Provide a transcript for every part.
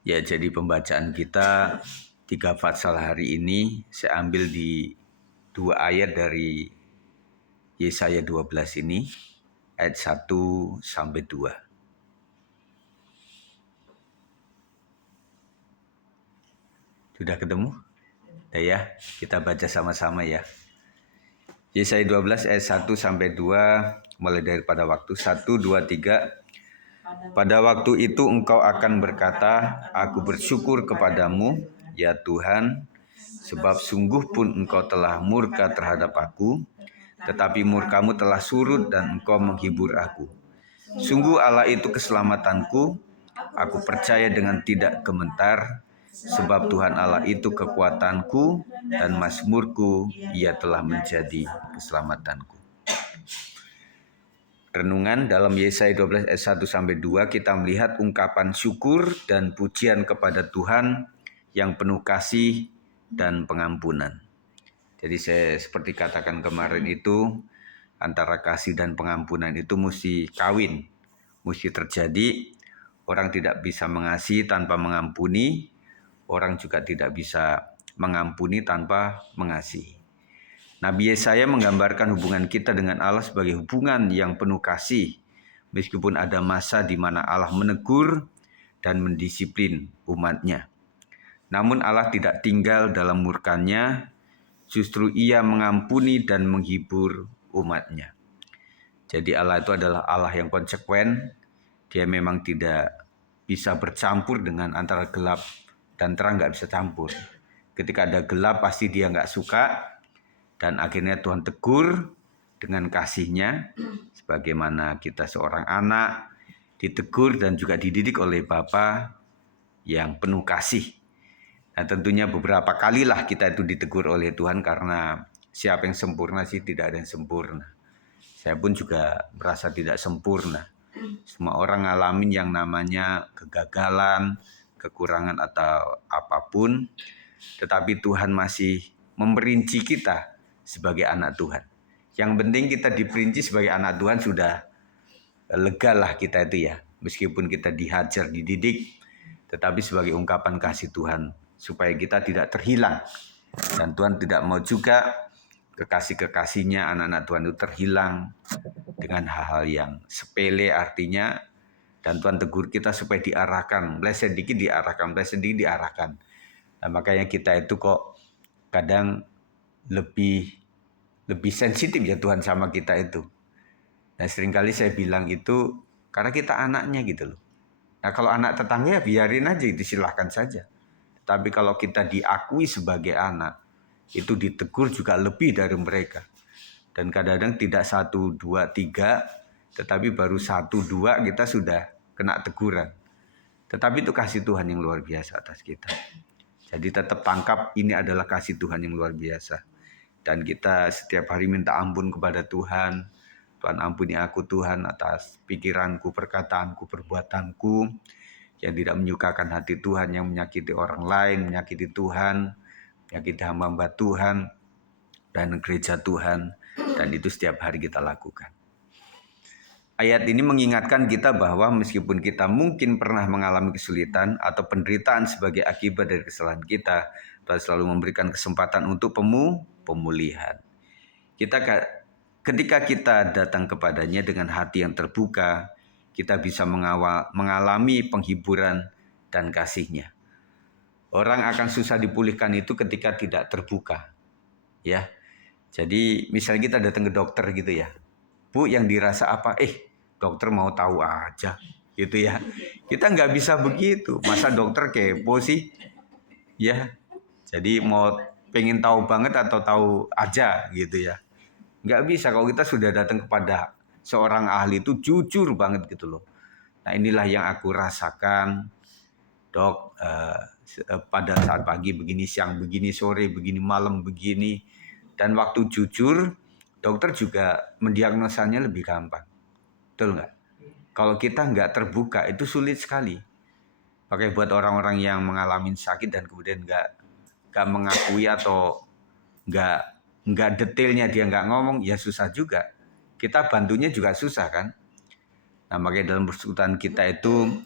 Ya, jadi pembacaan kita 3 Fatsal hari ini saya ambil di 2 ayat dari Yesaya 12 ini, ayat 1 sampai 2. Sudah ketemu? Ya, kita baca sama-sama ya. Yesaya 12 ayat 1 sampai 2, mulai daripada waktu 1, 2, 3. Pada waktu itu engkau akan berkata, aku bersyukur kepadamu, ya Tuhan, sebab sungguh pun engkau telah murka terhadap aku, tetapi murkamu telah surut dan engkau menghibur aku. Sungguh Allah itu keselamatanku, aku percaya dengan tidak gemetar, sebab Tuhan Allah itu kekuatanku dan mazmurku, ia telah menjadi keselamatanku. Renungan dalam Yesaya 12 ayat 1 sampai 2 kita melihat ungkapan syukur dan pujian kepada Tuhan yang penuh kasih dan pengampunan. Jadi saya seperti katakan kemarin itu, antara kasih dan pengampunan itu mesti kawin, mesti terjadi. Orang tidak bisa mengasihi tanpa mengampuni, orang juga tidak bisa mengampuni tanpa mengasihi. Nabi Yesaya menggambarkan hubungan kita dengan Allah sebagai hubungan yang penuh kasih, meskipun ada masa di mana Allah menegur dan mendisiplin umatnya. Namun Allah tidak tinggal dalam murkanya, justru ia mengampuni dan menghibur umatnya. Jadi Allah itu adalah Allah yang konsekuen, dia memang tidak bisa bercampur dengan antara gelap dan terang, nggak bisa campur. Ketika ada gelap pasti dia nggak suka, dan akhirnya Tuhan tegur dengan kasihnya, sebagaimana kita seorang anak ditegur dan juga dididik oleh Bapa yang penuh kasih. Nah, tentunya beberapa kalilah kita itu ditegur oleh Tuhan, karena siapa yang sempurna sih, tidak ada yang sempurna. Saya pun juga merasa tidak sempurna. Semua orang ngalamin yang namanya kegagalan, kekurangan atau apapun, tetapi Tuhan masih memperinci kita sebagai anak Tuhan. Yang penting kita diperinci sebagai anak Tuhan, sudah lega lah kita itu ya. Meskipun kita dihajar, dididik, tetapi sebagai ungkapan kasih Tuhan, supaya kita tidak terhilang. Dan Tuhan tidak mau juga kekasih-kekasihnya, anak-anak Tuhan itu terhilang dengan hal-hal yang sepele artinya. Dan Tuhan tegur kita supaya diarahkan, meleset dikit diarahkan, meleset dikit diarahkan. Nah, makanya kita itu kok kadang lebih sensitif ya Tuhan sama kita itu. Nah, seringkali saya bilang itu karena kita anaknya gitu loh. Nah, kalau anak tetangga ya biarin aja, itu silahkan saja. Tapi kalau kita diakui sebagai anak, itu ditegur juga lebih dari mereka. Dan kadang-kadang tidak 1, 2, 3, tetapi baru 1, 2 kita sudah kena teguran. Tetapi itu kasih Tuhan yang luar biasa atas kita. Jadi tetap tangkap, ini adalah kasih Tuhan yang luar biasa. Dan kita setiap hari minta ampun kepada Tuhan. Tuhan, ampuni aku Tuhan atas pikiranku, perkataanku, perbuatanku yang tidak menyukakan hati Tuhan, yang menyakiti orang lain, menyakiti Tuhan, menyakiti hamba-hamba Tuhan dan gereja Tuhan. Dan itu setiap hari kita lakukan. Ayat ini mengingatkan kita bahwa meskipun kita mungkin pernah mengalami kesulitan atau penderitaan sebagai akibat dari kesalahan kita, Tuhan selalu memberikan kesempatan untuk pemulihan. Ketika kita datang kepadanya dengan hati yang terbuka, kita bisa mengalami penghiburan dan kasih-Nya. Orang akan susah dipulihkan itu ketika tidak terbuka. Ya. Jadi misalnya kita datang ke dokter gitu ya. Bu, yang dirasa apa? Dokter mau tahu aja gitu ya. Kita nggak bisa begitu. Masa dokter kepo sih? Ya. Jadi mau pengen tahu banget atau tahu aja gitu ya. Nggak bisa. Kalau kita sudah datang kepada seorang ahli itu jujur banget gitu loh. Nah, inilah yang aku rasakan, Dok, pada saat pagi begini, siang begini, sore begini, malam begini. Dan waktu jujur, dokter juga mendiagnosanya lebih gampang. Betul nggak? Kalau kita nggak terbuka, itu sulit sekali. Pakai buat orang-orang yang mengalami sakit dan kemudian nggak mengakui atau nggak detailnya dia nggak ngomong, ya susah juga. Kita bantunya juga susah kan. Nah, makanya dalam persekutuan kita itu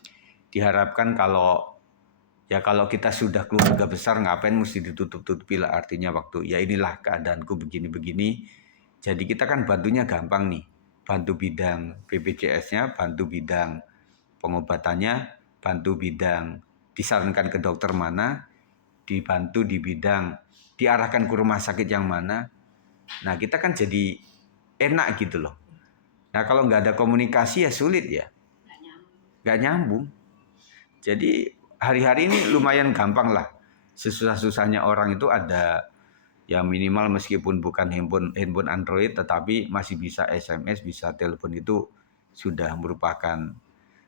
diharapkan kalau Ya kalau kita sudah keluarga besar ngapain mesti ditutup-tutupi lah, artinya waktu ya inilah keadaanku begini-begini. Jadi kita kan bantunya gampang nih. Bantu bidang BPJS-nya, bantu bidang pengobatannya, bantu bidang disarankan ke dokter mana, dibantu di bidang diarahkan ke rumah sakit yang mana. Nah kita kan jadi enak gitu loh. Nah kalau nggak ada komunikasi ya sulit ya. Nggak nyambung. Jadi hari-hari ini lumayan gampang lah. Sesusah-susahnya orang itu ada ya minimal meskipun bukan handphone Android tetapi masih bisa SMS, bisa telepon, itu sudah merupakan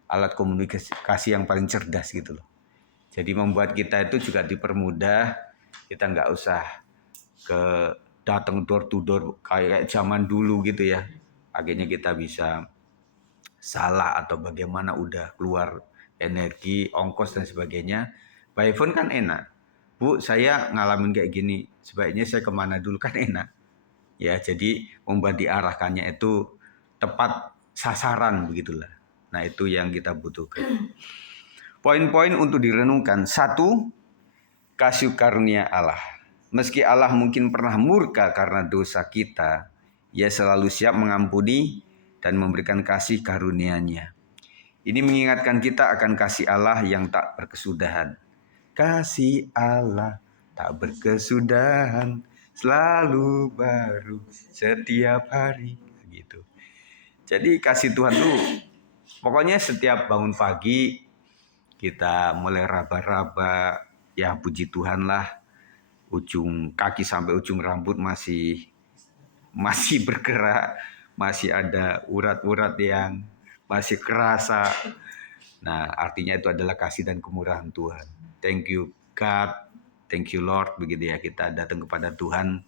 alat komunikasi yang paling cerdas gitu loh. Jadi membuat kita itu juga dipermudah, kita nggak usah ke datang door to door kayak zaman dulu gitu ya. Akhirnya kita bisa salah atau bagaimana udah keluar energi, ongkos dan sebagainya. By phone kan enak. Bu, saya ngalamin kayak gini, sebaiknya saya kemana dulu kan enak. Ya, jadi membuat diarahkannya itu tepat sasaran begitulah. Nah, itu yang kita butuhkan. Poin-poin untuk direnungkan. 1, kasih karunia Allah. Meski Allah mungkin pernah murka karena dosa kita, Ia selalu siap mengampuni dan memberikan kasih karunia-Nya. Ini mengingatkan kita akan kasih Allah yang tak berkesudahan. Kasih Allah tak berkesudahan, selalu baru setiap hari. Gitu. Jadi kasih Tuhan tuh pokoknya setiap bangun pagi kita mulai raba-raba, ya puji Tuhan lah, ujung kaki sampai ujung rambut masih bergerak, masih ada urat-urat yang masih kerasa. Nah, artinya itu adalah kasih dan kemurahan Tuhan. Thank you God, thank you Lord, begitu ya, kita datang kepada Tuhan.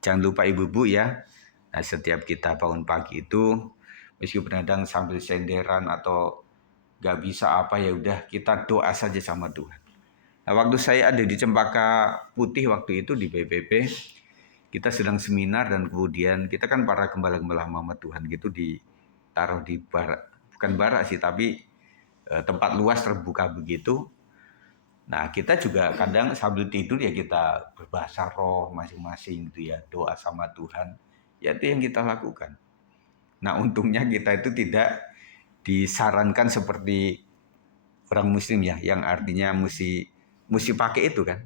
Jangan lupa ibu-ibu ya, nah, setiap kita bangun pagi itu, meskipun kadang sambil senderan atau gak bisa apa ya udah kita doa saja sama Tuhan. Nah, waktu saya ada di Cempaka Putih waktu itu di BPP, kita sedang seminar dan kemudian kita kan para gembala-gembala Muhammad Tuhan gitu ditaruh di barak, bukan barak sih tapi tempat luas terbuka begitu. Nah kita juga kadang sambil tidur ya kita berbahasa roh masing-masing gitu ya, doa sama Tuhan. Ya itu yang kita lakukan. Nah untungnya kita itu tidak disarankan seperti orang muslim ya, yang artinya mesti pakai itu kan.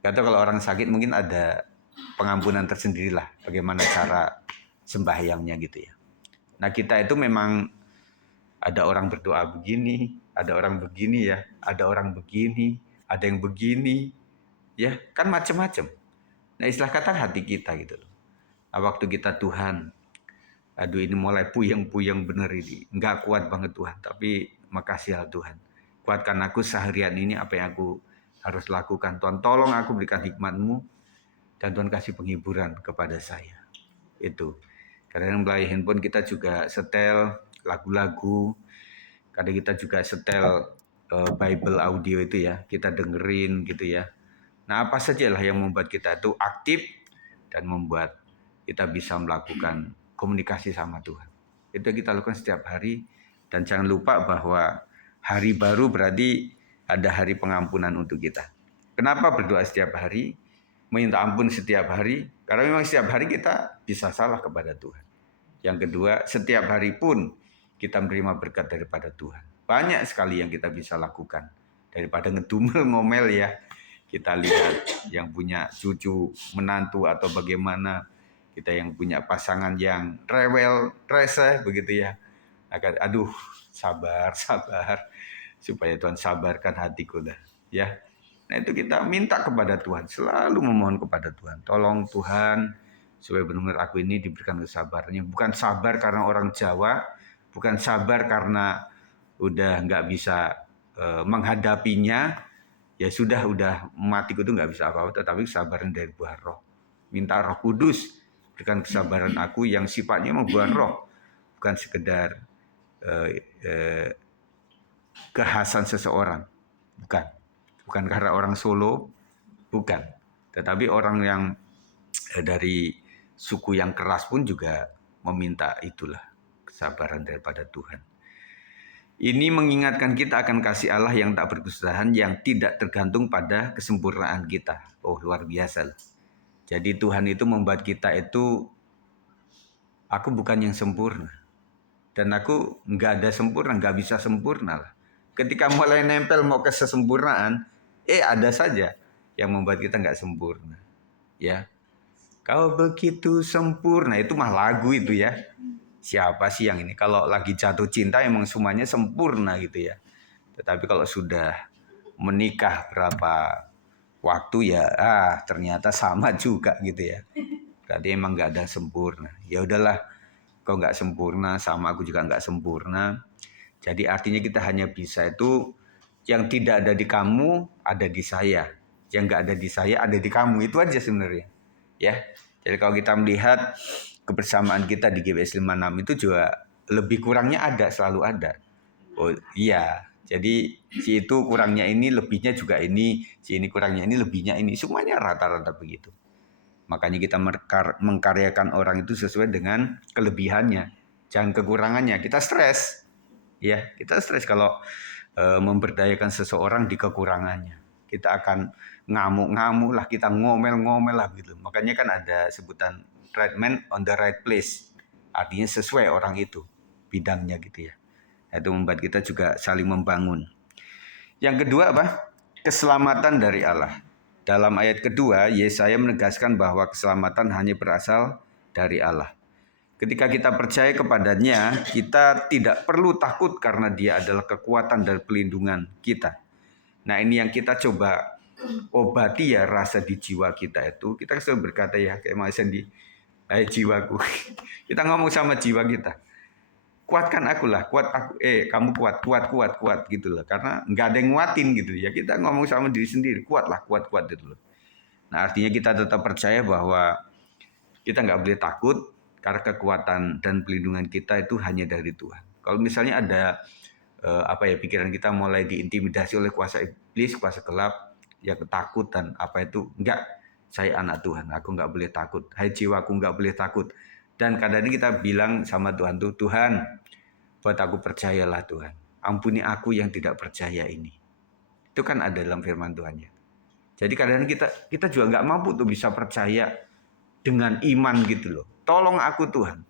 Atau kalau orang sakit mungkin ada pengampunan tersendiri lah bagaimana cara sembahyangnya gitu ya. Nah kita itu memang ada orang berdoa begini, ada orang begini ya, ada orang begini, ada yang begini, ya kan macam-macam. Nah istilah kata hati kita gitu loh. Nah, waktu kita Tuhan, aduh ini mulai puyeng-puyeng bener ini, nggak kuat banget Tuhan, tapi makasih ya Tuhan. Kuatkan aku seharian ini apa yang aku harus lakukan. Tuhan tolong aku berikan hikmat-Mu dan Tuhan kasih penghiburan kepada saya. Itu. Karena melalui handphone kita juga setel lagu-lagu, kadang kita juga setel Bible audio itu ya, kita dengerin gitu ya. Nah apa sajalah yang membuat kita itu aktif dan membuat kita bisa melakukan komunikasi sama Tuhan. Itu kita lakukan setiap hari dan jangan lupa bahwa hari baru berarti ada hari pengampunan untuk kita. Kenapa berdoa setiap hari? Minta ampun setiap hari, karena memang setiap hari kita bisa salah kepada Tuhan. Yang kedua, setiap hari pun kita menerima berkat daripada Tuhan. Banyak sekali yang kita bisa lakukan. Daripada ngedumel ngomel ya, kita lihat yang punya cucu, menantu atau bagaimana, kita yang punya pasangan yang rewel, rese begitu ya. Aduh, sabar, supaya Tuhan sabarkan hatiku dah, ya. Nah itu kita minta kepada Tuhan, selalu memohon kepada Tuhan. Tolong Tuhan, supaya benar-benar aku ini diberikan kesabarannya. Bukan sabar karena orang Jawa, bukan sabar karena udah nggak bisa menghadapinya. Ya sudah matiku itu nggak bisa apa-apa, tetapi kesabaran dari buah roh. Minta Roh Kudus, berikan kesabaran aku yang sifatnya membuah roh. Bukan sekedar kekhasan seseorang. Bukan karena orang Solo, bukan. Tetapi orang yang dari suku yang keras pun juga meminta itulah kesabaran daripada Tuhan. Ini mengingatkan kita akan kasih Allah yang tak berkesudahan, yang tidak tergantung pada kesempurnaan kita. Oh, luar biasa. Jadi Tuhan itu membuat kita itu, aku bukan yang sempurna. Dan aku nggak ada sempurna, nggak bisa sempurna lah. Ketika mulai nempel mau ke kesempurnaan, ada saja yang membuat kita nggak sempurna. Ya, kau begitu sempurna, itu mah lagu itu ya. Siapa sih yang ini? Kalau lagi jatuh cinta emang semuanya sempurna gitu ya. Tetapi kalau sudah menikah berapa waktu ya, ternyata sama juga gitu ya. Berarti emang nggak ada sempurna. Ya udahlah, kau nggak sempurna, sama aku juga nggak sempurna. Jadi artinya kita hanya bisa itu yang tidak ada di kamu ada di saya, yang nggak ada di saya ada di kamu, itu aja sebenarnya. Ya, jadi kalau kita melihat kebersamaan kita di GBS 56 itu juga lebih kurangnya ada, selalu ada. Oh iya, jadi si itu kurangnya ini, lebihnya juga ini, si ini kurangnya ini, lebihnya ini, semuanya rata-rata begitu. Makanya kita mengkaryakan orang itu sesuai dengan kelebihannya, jangan kekurangannya. Kita stres, ya kita stres kalau memberdayakan seseorang di kekurangannya. Kita akan ngamuk-ngamuk lah, kita ngomel-ngomel lah gitu. Makanya kan ada sebutan right man on the right place. Artinya sesuai orang itu bidangnya gitu ya. Itu membuat kita juga saling membangun. Yang kedua apa? Keselamatan dari Allah. Dalam ayat kedua, Yesaya menegaskan bahwa keselamatan hanya berasal dari Allah. Ketika kita percaya kepadanya, kita tidak perlu takut karena dia adalah kekuatan dan pelindungan kita. Nah, ini yang kita coba obati ya, rasa di jiwa kita itu. Kita selalu berkata ya, kayak Mas Sandy, hai jiwaku. Kita ngomong sama jiwa kita. Kuatkan aku lah, kuat aku, kamu kuat gitu loh. Karena nggak ada yang nguatin gitu ya. Kita ngomong sama diri sendiri, kuat gitu loh. Nah, artinya kita tetap percaya bahwa kita nggak boleh takut, karena kekuatan dan pelindungan kita itu hanya dari Tuhan. Kalau misalnya ada pikiran kita mulai diintimidasi oleh kuasa iblis, kuasa gelap, ya ketakutan apa itu, enggak, saya anak Tuhan, aku nggak boleh takut. Hai jiwaku, nggak boleh takut. Dan kadang-kadang kita bilang sama Tuhan tuh, Tuhan, buat aku percayalah Tuhan. Ampuni aku yang tidak percaya ini. Itu kan ada dalam firman Tuhan ya. Jadi kadang-kadang kita juga nggak mampu tuh bisa percaya dengan iman gitu loh. Tolong aku Tuhan.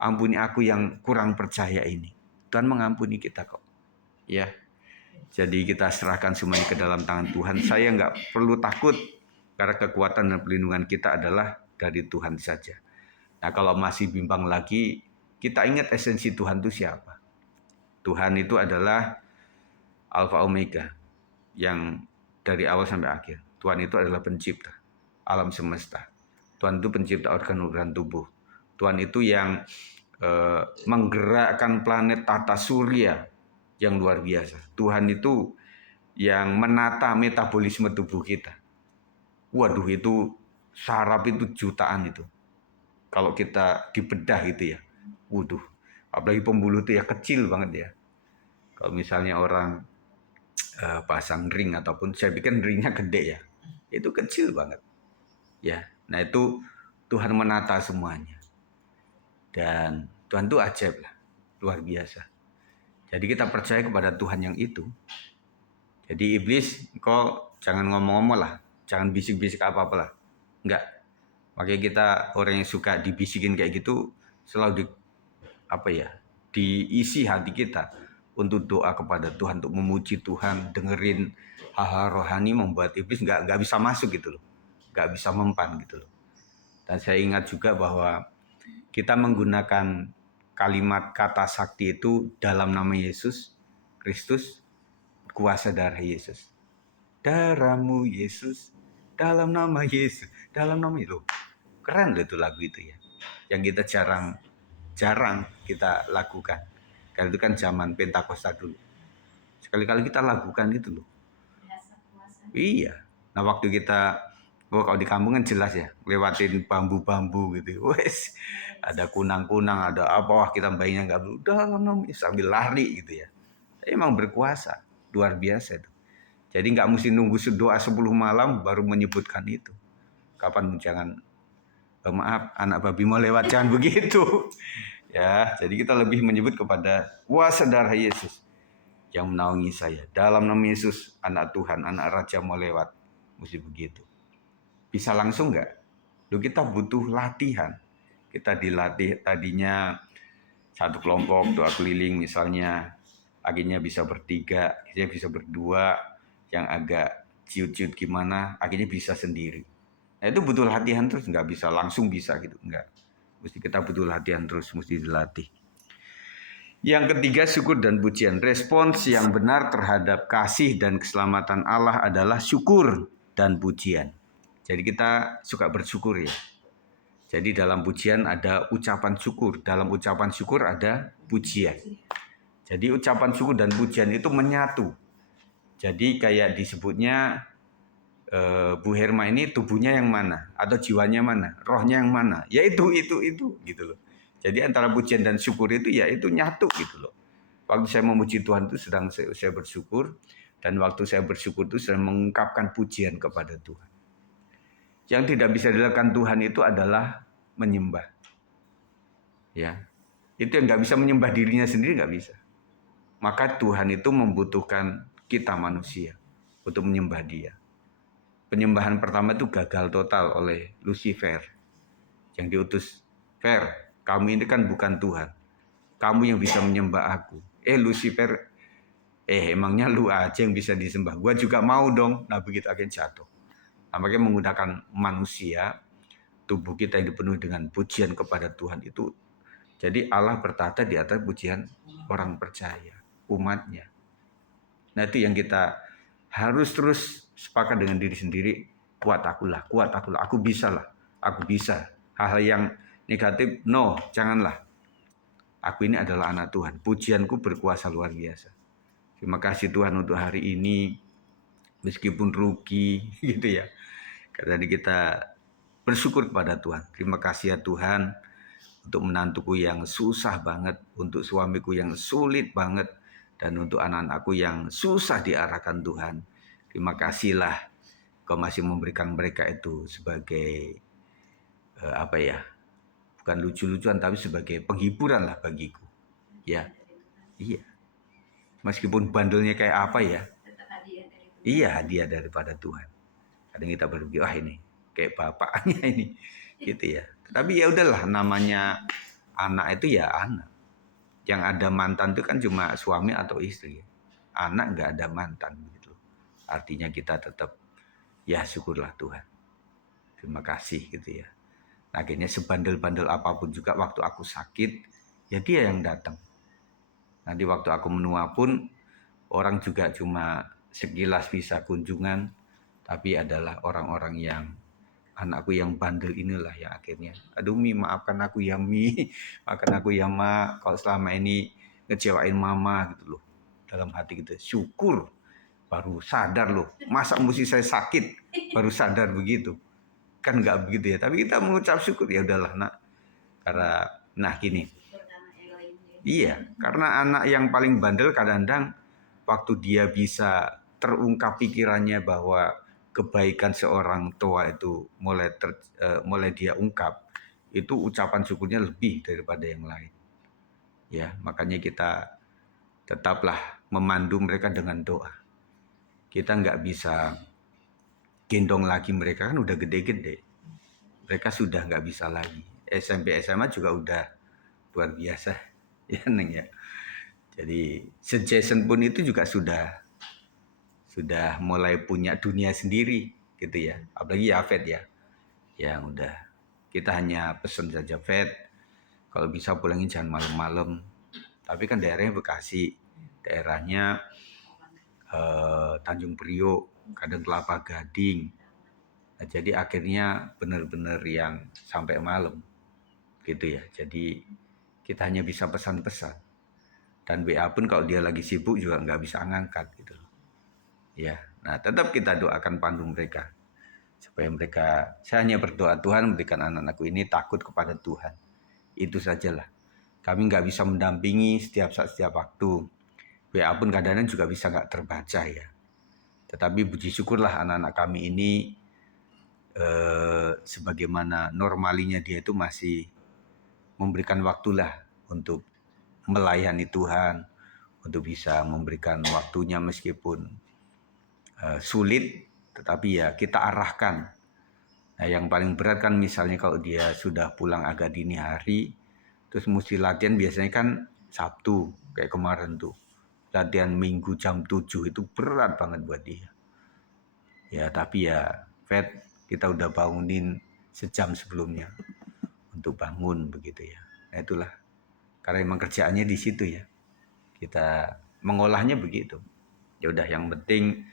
Ampuni aku yang kurang percaya ini. Tuhan mengampuni kita kok. Ya. Jadi kita serahkan semuanya ke dalam tangan Tuhan. Saya nggak perlu takut karena kekuatan dan perlindungan kita adalah dari Tuhan saja. Nah, kalau masih bimbang lagi, kita ingat esensi Tuhan itu siapa? Tuhan itu adalah Alfa Omega, yang dari awal sampai akhir. Tuhan itu adalah pencipta alam semesta. Tuhan itu pencipta organ-organ tubuh. Tuhan itu yang menggerakkan planet tata surya yang luar biasa. Tuhan itu yang menata metabolisme tubuh kita. Waduh, itu saraf itu jutaan itu. Kalau kita dibedah gitu ya. Waduh, apalagi pembuluh itu ya kecil banget ya. Kalau misalnya orang pasang ring ataupun saya pikir ringnya gede ya. Itu kecil banget. Ya. Nah, itu Tuhan menata semuanya. Dan Tuhan itu ajaib lah, luar biasa. Jadi kita percaya kepada Tuhan yang itu. Jadi iblis, kok jangan ngomong-ngomong lah, jangan bisik-bisik apa-apa lah. Enggak. Makanya kita orang yang suka dibisikin kayak gitu, selalu diisi hati kita untuk doa kepada Tuhan, untuk memuji Tuhan, dengerin hal-hal rohani, membuat iblis nggak bisa masuk gitu loh, nggak bisa mempan gitu loh. Dan saya ingat juga bahwa kita menggunakan kalimat kata sakti itu dalam nama Yesus Kristus, kuasa darah Yesus. Darahmu Yesus, dalam nama Yesus, dalam nama itu. Keren loh itu lagu itu ya. Yang kita jarang kita lakukan. Karena itu kan zaman Pentakosta dulu. Sekali-kali kita lakukan itu loh. Iya. Nah, waktu kita kalau di kampung kan jelas ya, lewatin bambu-bambu gitu. Wes, ada kunang-kunang, ada apa, wah kita bayinya nggak udah sambil lari gitu ya. Emang berkuasa, luar biasa itu. Jadi nggak mesti nunggu doa 10 malam baru menyebutkan itu. Kapan jangan, maaf anak babi mau lewat, jangan begitu. Ya, jadi kita lebih menyebut kepada kuasa darah Yesus. yang menaungi saya. Dalam nama Yesus, anak Tuhan, anak Raja mau lewat. Mesti begitu. Bisa langsung nggak? Loh, kita butuh latihan. Kita dilatih tadinya satu kelompok doa keliling misalnya, akhirnya bisa bertiga, akhirnya bisa berdua, yang agak ciut-ciut gimana, akhirnya bisa sendiri. Nah itu butuh latihan terus, nggak bisa langsung bisa gitu, nggak. Mesti kita butuh latihan terus, mesti dilatih. Yang ketiga, syukur dan pujian. Respons yang benar terhadap kasih dan keselamatan Allah adalah syukur dan pujian. Jadi kita suka bersyukur ya. Jadi dalam pujian ada ucapan syukur, dalam ucapan syukur ada pujian. Jadi ucapan syukur dan pujian itu menyatu. Jadi kayak disebutnya Bu Herma ini tubuhnya yang mana atau jiwanya mana, rohnya yang mana? Ya itu gitu loh. Jadi antara pujian dan syukur itu ya itu nyatu gitu loh. Waktu saya memuji Tuhan itu sedang saya bersyukur, dan waktu saya bersyukur itu sedang mengungkapkan pujian kepada Tuhan. Yang tidak bisa dilakukan Tuhan itu adalah menyembah. Ya, itu yang nggak bisa menyembah dirinya sendiri, nggak bisa. Maka Tuhan itu membutuhkan kita manusia untuk menyembah Dia. Penyembahan pertama itu gagal total oleh Lucifer yang diutus. Fer, kamu ini kan bukan Tuhan. Kamu yang bisa menyembah aku. Lucifer, emangnya lu aja yang bisa disembah. Gua juga mau dong. Nah begitu akhirnya jatuh. Nah, makanya menggunakan manusia, tubuh kita yang dipenuhi dengan pujian kepada Tuhan itu. Jadi Allah bertata di atas pujian orang percaya, umatnya. Nah itu yang kita harus terus sepakat dengan diri sendiri. Kuat akulah, aku bisa lah, aku bisa. Hal-hal yang negatif, no, janganlah. Aku ini adalah anak Tuhan, pujianku berkuasa luar biasa. Terima kasih Tuhan untuk hari ini, meskipun rugi gitu ya. Karena kita bersyukur kepada Tuhan. Terima kasih ya Tuhan untuk menantuku yang susah banget, untuk suamiku yang sulit banget, dan untuk anak-anakku yang susah diarahkan Tuhan. Terima kasihlah Kau masih memberikan mereka itu sebagai bukan lucu-lucuan tapi sebagai penghiburan lah bagiku. Ya, iya. Meskipun bandelnya kayak apa ya, iya hadiah daripada Tuhan. Kadang kita berpikir, wah ini kayak bapaknya ini, gitu ya. Tapi ya udahlah, namanya anak itu ya anak. Yang ada mantan itu kan cuma suami atau istri. Anak nggak ada mantan gitu. Artinya kita tetap ya syukurlah Tuhan. Terima kasih gitu ya. Nah, akhirnya sebandel-bandel apapun juga waktu aku sakit, ya dia yang datang. Nanti waktu aku menua pun orang juga cuma sekilas bisa kunjungan, tapi adalah orang-orang yang anakku yang bandel inilah yang akhirnya, aduh Mi, maafkan aku ya Mi, maafkan aku ya Ma, kalau selama ini ngecewain Mama gitu loh. Dalam hati gitu, syukur baru sadar loh, masa mesti saya sakit baru sadar begitu. Kan nggak begitu ya, tapi kita mengucap syukur ya udahlah nak. Karena nah gini. Iya, karena anak yang paling bandel kadang-kadang waktu dia bisa terungkap pikirannya bahwa kebaikan seorang tua itu mulai dia ungkap, itu ucapan syukurnya lebih daripada yang lain. Ya, makanya kita tetaplah memandu mereka dengan doa. Kita nggak bisa gendong lagi, mereka kan udah gede-gede. Mereka sudah nggak bisa lagi. SMP SMA juga udah luar biasa. Ya Neng ya. Jadi Jason pun itu juga sudah mulai punya dunia sendiri gitu ya. Apalagi Yafet ya. Yang udah kita hanya pesan saja Fet, kalau bisa pulangin jangan malam-malam. Tapi kan daerahnya Bekasi, daerahnya Tanjung Priok, kadang Kelapa Gading. Nah, jadi akhirnya benar-benar yang sampai malam gitu ya. Jadi kita hanya bisa pesan-pesan. Dan WA pun kalau dia lagi sibuk juga nggak bisa ngangkat gitu. Ya, nah tetap kita doakan pandu mereka. Supaya mereka, saya hanya berdoa Tuhan memberikan anak-anakku ini takut kepada Tuhan. Itu sajalah. Kami nggak bisa mendampingi setiap saat, setiap waktu. WA pun kadang-kadang juga bisa nggak terbaca ya. Tetapi puji syukurlah anak-anak kami ini sebagaimana normalinya dia itu masih memberikan waktulah untuk melayani Tuhan, untuk bisa memberikan waktunya meskipun sulit, tetapi ya kita arahkan. Nah, yang paling berat kan misalnya kalau dia sudah pulang agak dini hari, terus mesti latihan biasanya kan Sabtu, kayak kemarin tuh. Latihan Minggu jam 7 itu berat banget buat dia. Ya, tapi ya kita udah bangunin sejam sebelumnya untuk bangun begitu ya. Nah, itulah. Karena emang kerjaannya di situ ya. Kita mengolahnya begitu. Ya udah, yang penting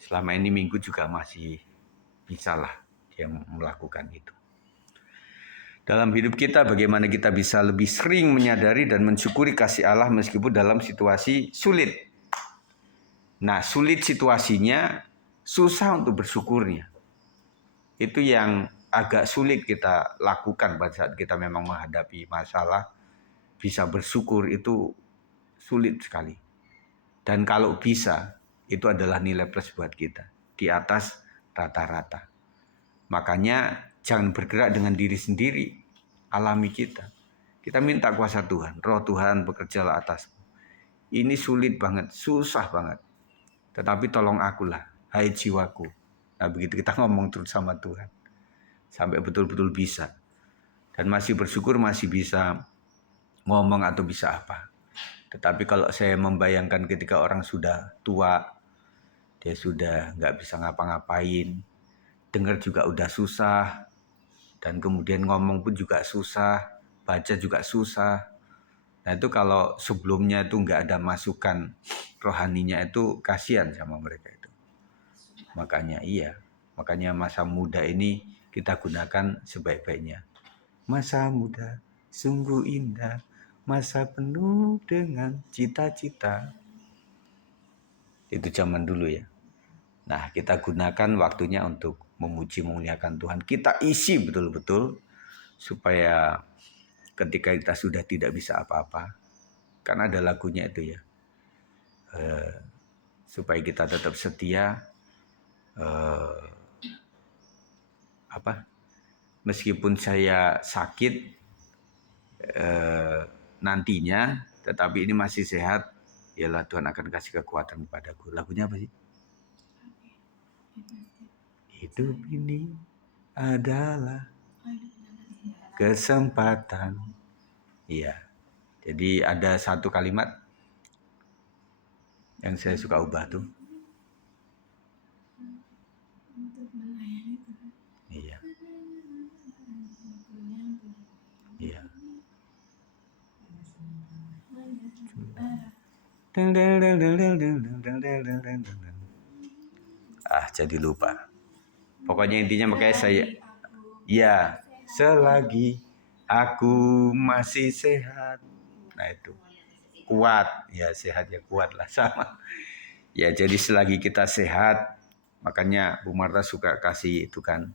selama ini Minggu juga masih bisa lah dia melakukan itu. Dalam hidup kita, bagaimana kita bisa lebih sering menyadari dan mensyukuri kasih Allah meskipun dalam situasi sulit. Nah, sulit situasinya, susah untuk bersyukurnya. Itu yang agak sulit kita lakukan pada saat kita memang menghadapi masalah. Bisa bersyukur itu sulit sekali. Dan kalau bisa, itu adalah nilai plus buat kita. Di atas rata-rata. Makanya jangan bergerak dengan diri sendiri. Alami kita. Kita minta kuasa Tuhan. Roh Tuhan bekerjalah atasmu. Ini sulit banget, susah banget. Tetapi tolong akulah, hai jiwaku. Nah, begitu kita ngomong terus sama Tuhan. Sampai betul-betul bisa. Dan masih bersyukur masih bisa ngomong atau bisa apa. Tetapi kalau saya membayangkan ketika orang sudah tua, dia sudah nggak bisa ngapa-ngapain, dengar juga udah susah, dan kemudian ngomong pun juga susah, baca juga susah. Nah itu kalau sebelumnya itu nggak ada masukan rohaninya itu kasihan sama mereka itu. Makanya masa muda ini kita gunakan sebaik-baiknya. Masa muda sungguh indah, masa penuh dengan cita-cita. Itu zaman dulu ya. Nah, kita gunakan waktunya untuk memuji memuliakan Tuhan. Kita isi betul-betul supaya ketika kita sudah tidak bisa apa-apa, kan ada lagunya itu ya. Supaya kita tetap setia meskipun saya sakit nantinya, tetapi ini masih sehat, ialah Tuhan akan kasih kekuatan kepadaku. Lagunya apa sih? Hidup ini adalah kesempatan. Iya. Jadi ada satu kalimat yang saya suka ubah tuh. Iya. Iya. Jadi lupa. Pokoknya intinya makanya saya, ya, selagi aku masih sehat. Nah itu kuat, ya sehat ya kuat lah sama. Ya jadi selagi kita sehat, makanya Bu Marta suka kasih itu kan.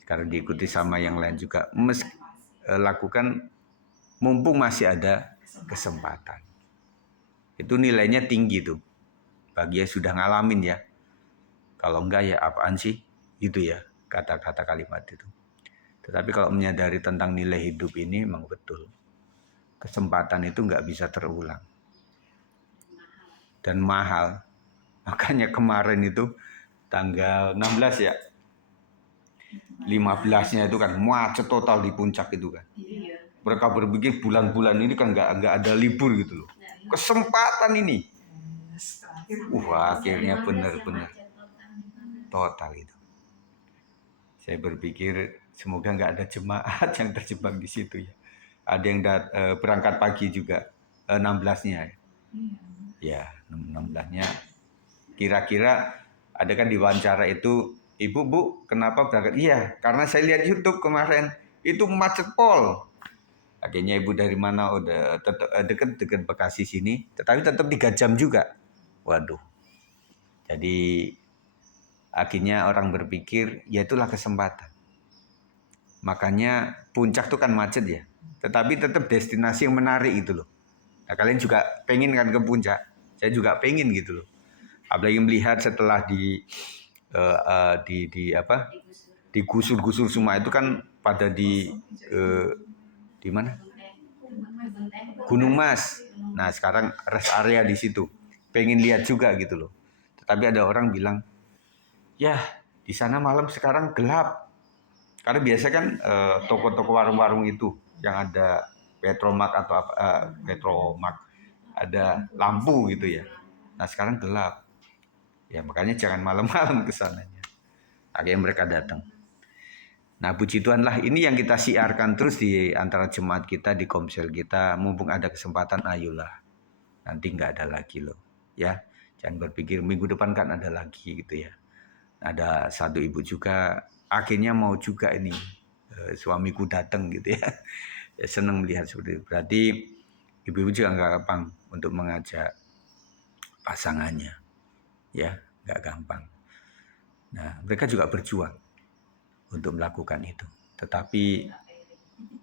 Sekarang diikuti sama yang lain juga. Lakukan mumpung masih ada kesempatan. Itu nilainya tinggi tuh. Bagi yang sudah ngalamin ya. Kalau enggak ya apaan sih? Gitu ya kata-kata kalimat itu. Tetapi kalau menyadari tentang nilai hidup ini memang betul. Kesempatan itu enggak bisa terulang. Dan mahal. Makanya kemarin itu tanggal 16 ya. 15-nya itu kan macet total di puncak itu kan. Mereka berpikir bulan-bulan ini kan enggak ada libur gitu loh. Kesempatan ini. Akhirnya benar-benar total itu. Saya berpikir semoga nggak ada jemaat yang terjebak di situ ya. Ada yang berangkat pagi juga 16-nya. Ya, 16-nya. Kira-kira ada kan di wawancara itu, Ibu, Bu, kenapa berangkat? Iya, karena saya lihat YouTube kemarin itu macet pol. Akhirnya Ibu dari mana? Udah dekat Bekasi sini, tetapi tetap 3 jam juga. Waduh. Jadi akhirnya orang berpikir, ya itulah kesempatan. Makanya puncak tuh kan macet ya. Tetapi tetap destinasi yang menarik itu loh. Nah, kalian juga pengen kan ke puncak. Saya juga pengen gitu loh. Apalagi melihat setelah digusur-gusur semua itu kan pada di mana? Gunung Mas. Nah sekarang rest area di situ, pengen lihat juga gitu loh. Tetapi ada orang bilang, ya di sana malam sekarang gelap. Karena biasa kan toko-toko warung-warung itu yang ada Petromak atau apa, Petromak, ada lampu gitu ya. Nah sekarang gelap. Ya makanya jangan malam-malam ke sananya. Akhirnya mereka datang. Nah puji Tuhan lah, ini yang kita siarkan terus di antara jemaat kita, di komsel kita. Mumpung ada kesempatan, ayolah. Nanti nggak ada lagi loh. Ya, jangan berpikir minggu depan kan ada lagi gitu ya. Ada satu ibu juga, akhirnya mau juga ini, suamiku datang gitu ya. Ya senang melihat seperti itu. Berarti ibu-ibu juga nggak gampang untuk mengajak pasangannya. Ya, nggak gampang. Nah, mereka juga berjuang untuk melakukan itu. Tetapi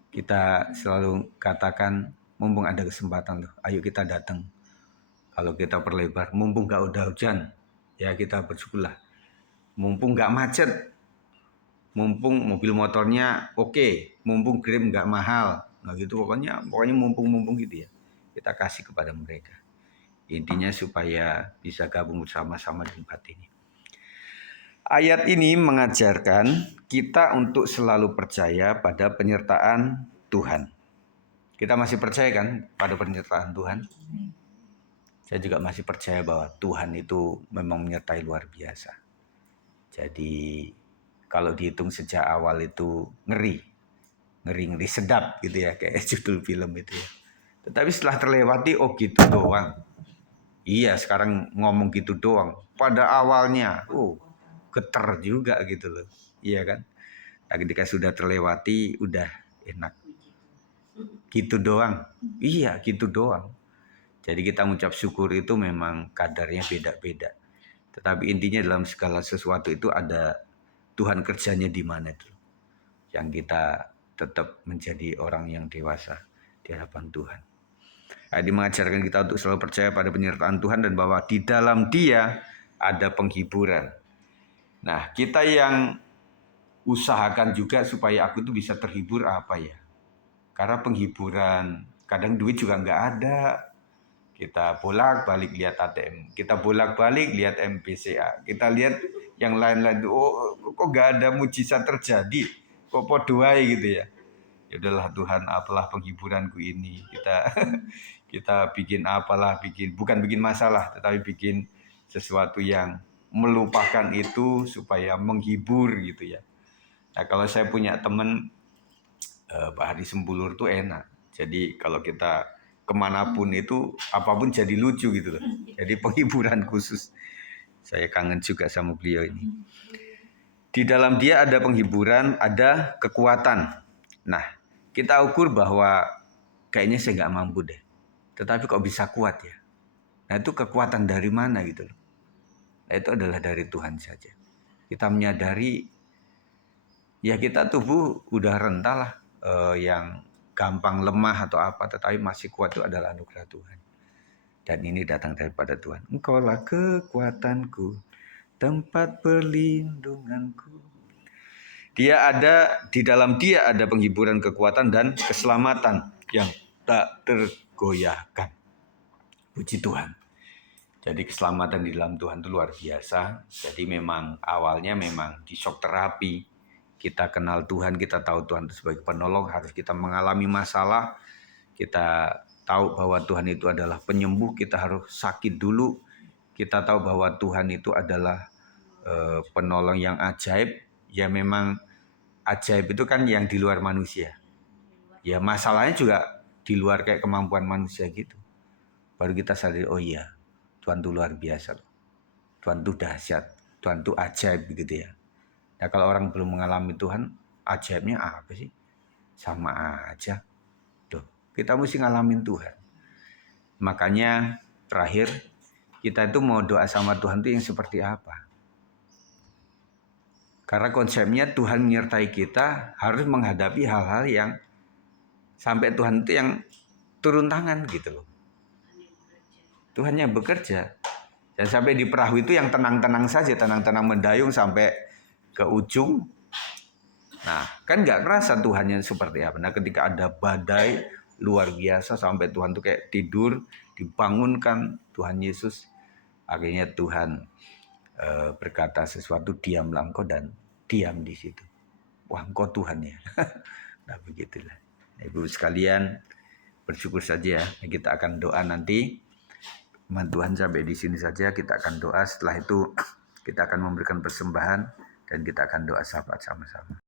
kita selalu katakan, mumpung ada kesempatan loh, ayo kita datang. Kalau kita perlebar, mumpung nggak udah hujan, ya kita bersyukurlah. Mumpung nggak macet, mumpung mobil motornya oke, mumpung Grab nggak mahal, nah gitu pokoknya mumpung gitu ya. Kita kasih kepada mereka. Intinya supaya bisa gabung bersama-sama di tempat ini. Ayat ini mengajarkan kita untuk selalu percaya pada penyertaan Tuhan. Kita masih percaya kan pada penyertaan Tuhan? Saya juga masih percaya bahwa Tuhan itu memang menyertai luar biasa. Jadi kalau dihitung sejak awal itu ngeri sedap gitu ya, kayak judul film itu ya. Tetapi setelah terlewati, oh gitu doang. Iya sekarang ngomong gitu doang. Pada awalnya, geter juga gitu loh. Iya kan? Nah, ketika sudah terlewati, udah enak. Gitu doang. Iya gitu doang. Jadi kita mengucap syukur itu memang kadarnya beda-beda. Tetapi intinya dalam segala sesuatu itu ada Tuhan kerjanya di mana itu. Yang kita tetap menjadi orang yang dewasa di hadapan Tuhan. Ini mengajarkan kita untuk selalu percaya pada penyertaan Tuhan dan bahwa di dalam Dia ada penghiburan. Nah, kita yang usahakan juga supaya aku itu bisa terhibur apa ya? Karena penghiburan, kadang duit juga nggak ada. Kita bolak-balik lihat ATM, kita bolak-balik lihat MBCA, kita lihat yang lain-lain. Oh, kok nggak ada mujizat terjadi? Kok podoai gitu ya? Ya udahlah Tuhan, apalah penghiburanku ini. Kita bikin apalah, bukan bikin masalah, tetapi bikin sesuatu yang melupakan itu supaya menghibur gitu ya. Nah kalau saya punya teman Pak Hari Sembulur tuh enak. Jadi kalau kita kemanapun itu apapun jadi lucu gitu loh. Jadi penghiburan khusus. Saya kangen juga sama beliau ini. Di dalam Dia ada penghiburan, ada kekuatan. Nah kita ukur bahwa kayaknya saya nggak mampu deh. Tetapi kok bisa kuat ya? Nah itu kekuatan dari mana gitu loh. Nah itu adalah dari Tuhan saja. Kita menyadari ya kita tubuh udah rentah lah, yang gampang lemah atau apa, tetapi masih kuat itu adalah anugerah Tuhan. Dan ini datang daripada Tuhan. Engkaulah kekuatanku, tempat perlindunganku. Di dalam Dia ada penghiburan, kekuatan dan keselamatan yang tak tergoyahkan. Puji Tuhan. Jadi keselamatan di dalam Tuhan itu luar biasa. Jadi memang awalnya memang di shock terapi. Kita kenal Tuhan, kita tahu Tuhan itu sebagai penolong, harus kita mengalami masalah. Kita tahu bahwa Tuhan itu adalah penyembuh, kita harus sakit dulu. Kita tahu bahwa Tuhan itu adalah penolong yang ajaib. Ya memang ajaib itu kan yang di luar manusia. Ya masalahnya juga di luar kayak kemampuan manusia gitu. Baru kita sadar, oh iya, Tuhan itu luar biasa loh. Tuhan itu dahsyat, Tuhan itu ajaib gitu ya. Nah kalau orang belum mengalami Tuhan, ajaibnya apa sih? Sama aja. Loh, kita mesti ngalamin Tuhan. Makanya terakhir, kita itu mau doa sama Tuhan itu yang seperti apa? Karena konsepnya Tuhan menyertai kita harus menghadapi hal-hal yang sampai Tuhan itu yang turun tangan gitu loh. Tuhan yang bekerja. Dan sampai di perahu itu yang tenang-tenang saja, tenang-tenang mendayung sampai ke ujung. Nah, kan nggak kerasa Tuhannya seperti apa. Nah, ketika ada badai, luar biasa sampai Tuhan tuh kayak tidur, dibangunkan Tuhan Yesus. Akhirnya Tuhan berkata sesuatu, diamlah engkau, dan diam di situ. Wah, engkau Tuhan ya. Nah begitulah. Ibu sekalian, bersyukur saja. Kita akan doa nanti. Firman Tuhan sampai di sini saja. Kita akan doa. Setelah itu kita akan memberikan persembahan dan kita akan doa syafaat sama-sama.